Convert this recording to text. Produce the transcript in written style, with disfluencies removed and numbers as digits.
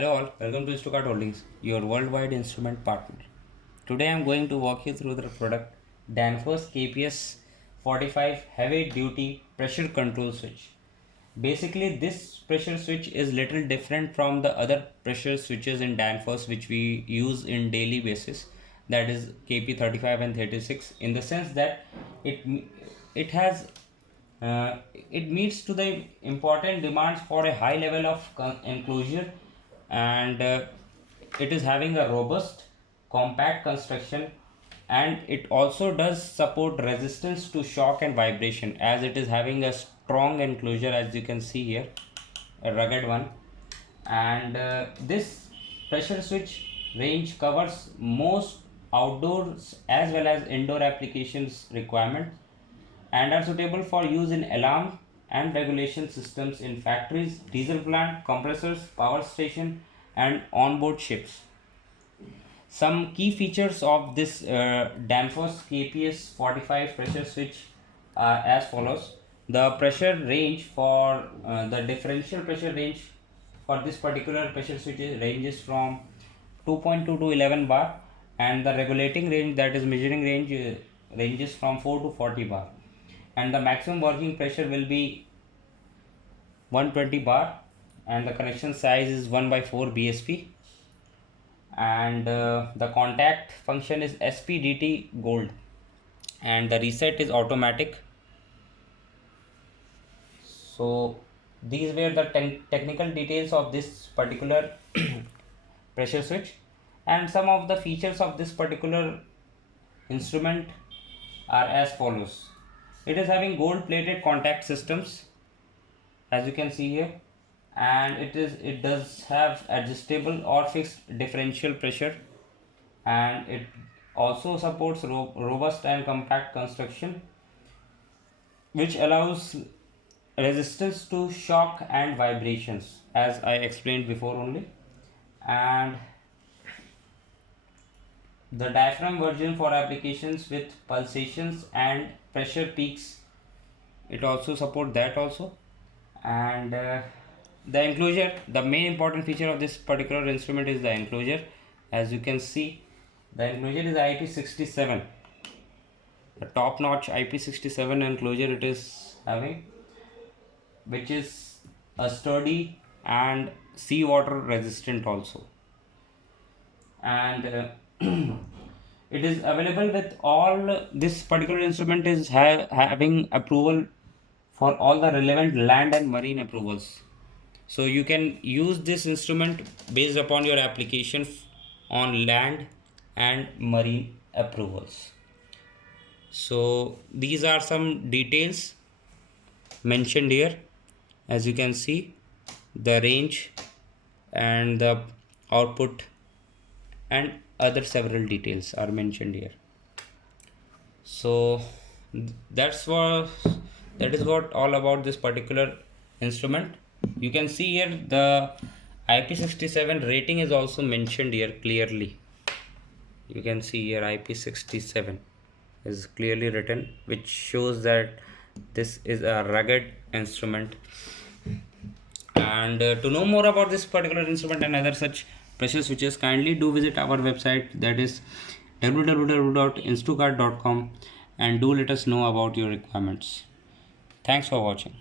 Hello all, welcome to Instrukart Holdings, your worldwide instrument partner. Today I am going to walk you through the product Danfoss KPS45 Heavy Duty Pressure Control Switch. Basically, this pressure switch is little different from the other pressure switches in Danfoss which we use in daily basis, that is KP35 and 36, in the sense that it it has it meets to the important demands for a high level of enclosure, and it is having a robust compact construction, and it also does support resistance to shock and vibration, as it is having a strong enclosure, as you can see here, a rugged one. And this pressure switch range covers most outdoors as well as indoor applications requirements, and are suitable for use in alarm and regulation systems in factories, diesel plant, compressors, power station, and onboard ships. Some key features of this Danfoss KPS45 pressure switch are as follows. The pressure range for the differential pressure range for this particular pressure switch ranges from 2.2 to 11 bar, and the regulating range, that is measuring range, ranges from 4 to 40 bar, and the maximum working pressure will be 120 bar, and the connection size is 1 by 4 BSP, and the contact function is SPDT gold, and the reset is automatic. So these were the technical details of this particular pressure switch, and some of the features of this particular instrument are as follows. It is having gold plated contact systems, as you can see here, and it does have adjustable or fixed differential pressure, and it also supports robust and compact construction, which allows resistance to shock and vibrations, as I explained before only. And the diaphragm version for applications with pulsations and pressure peaks, it also support that also. And the enclosure, the main important feature of this particular instrument is the enclosure. As you can see, the enclosure is IP67, the top notch IP67 enclosure it is having, which is a sturdy and seawater resistant also. And it is available with all, this particular instrument is having approval for all the relevant land and marine approvals. So you can use this instrument based upon your application on land and marine approvals. So these are some details mentioned here. As you can see, the range and the output and other several details are mentioned here. So that's what that is what all about this particular instrument. You can see here the IP67 rating is also mentioned here clearly. You can see here IP67 is clearly written, which shows that this is a rugged instrument. And to know more about this particular instrument and other such pressure switches, kindly do visit our website, that is www.instrukart.com, and do let us know about your requirements. Thanks for watching.